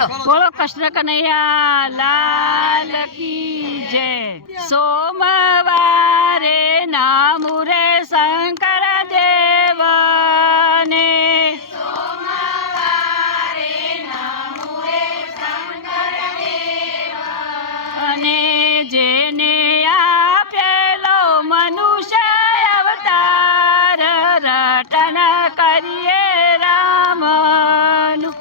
બોલો કૃષ્ણ કનૈયા લાલ કી જય। સોમવારે નામુ રે શંકર દેવને, અને જેને આપેલો મનુષ્ય અવતાર, રટણ કરીએ રામનું।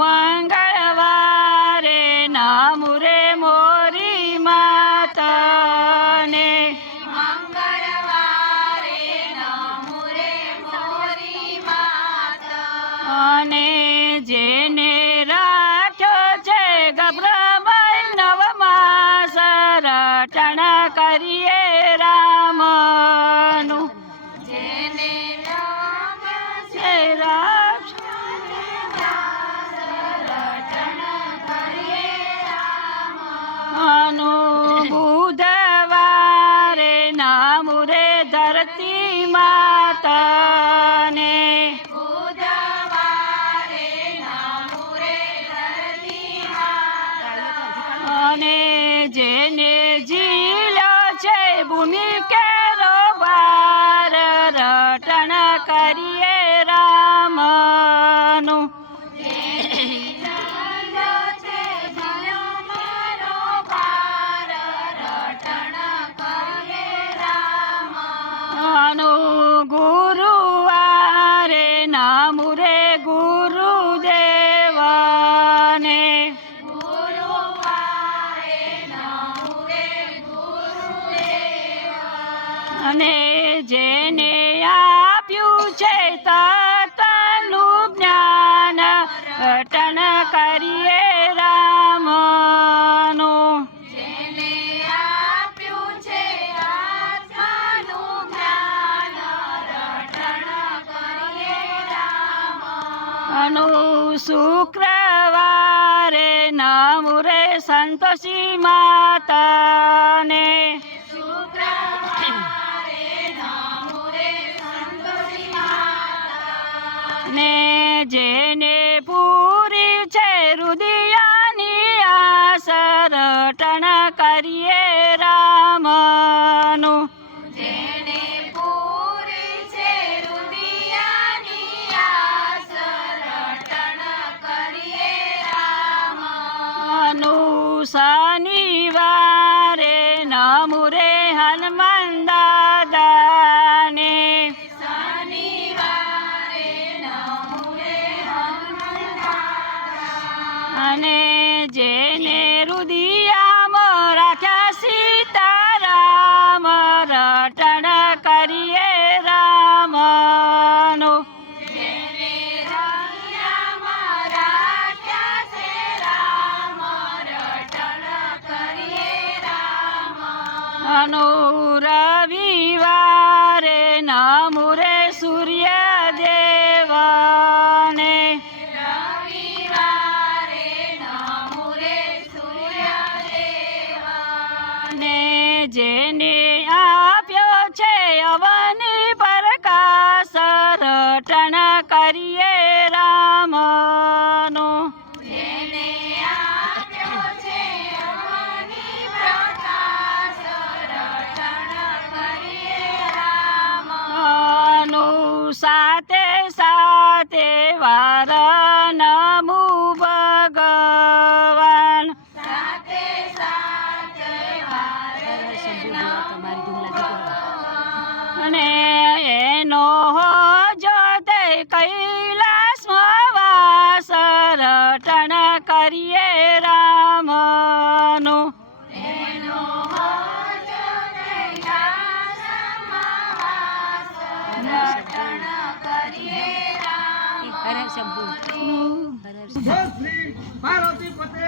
મંગળવારે નામુ રે મોરી માતને, અને જેને રાખ્યો છે ગભ્રમય નવમાસ, રટણ કરીએ રામનું। બુધવારે નામુ રે ધરતી માતને, અને જેને જીલ્યો છે ભૂમિ કેરો ભાર, રટણ કરીએ રામનું। ગુરુવારે નામુ રે ગુરુદેવને, અને જેને આપ્યું છે તત્વનું જ્ઞાન, રટણ કરીએ રામનું। શુક્રવારે નામુ રે સંતોષી માતને, ને જેને પૂરી છે રુદિયાની આસ, રટણ કરીએ રામનું। શનિવારે નામુ રે હનુમાન દાદાને, અને જેને રુદિયામાં રાખ્યા સીતારામ, રટણ કરીએ રામનું। રવિવારે નામુ રે સૂર્ય દેવને, ને જેને આપ્યો છે અવની પ્રકાશ, રટણ કરીએ રામનું। સાતે સાતે વાર નમો ભગવાન, અને એનો જોતે કૈલાસમાં વાસ, રટણ કરીએ રામનું। પાર્વતી પતે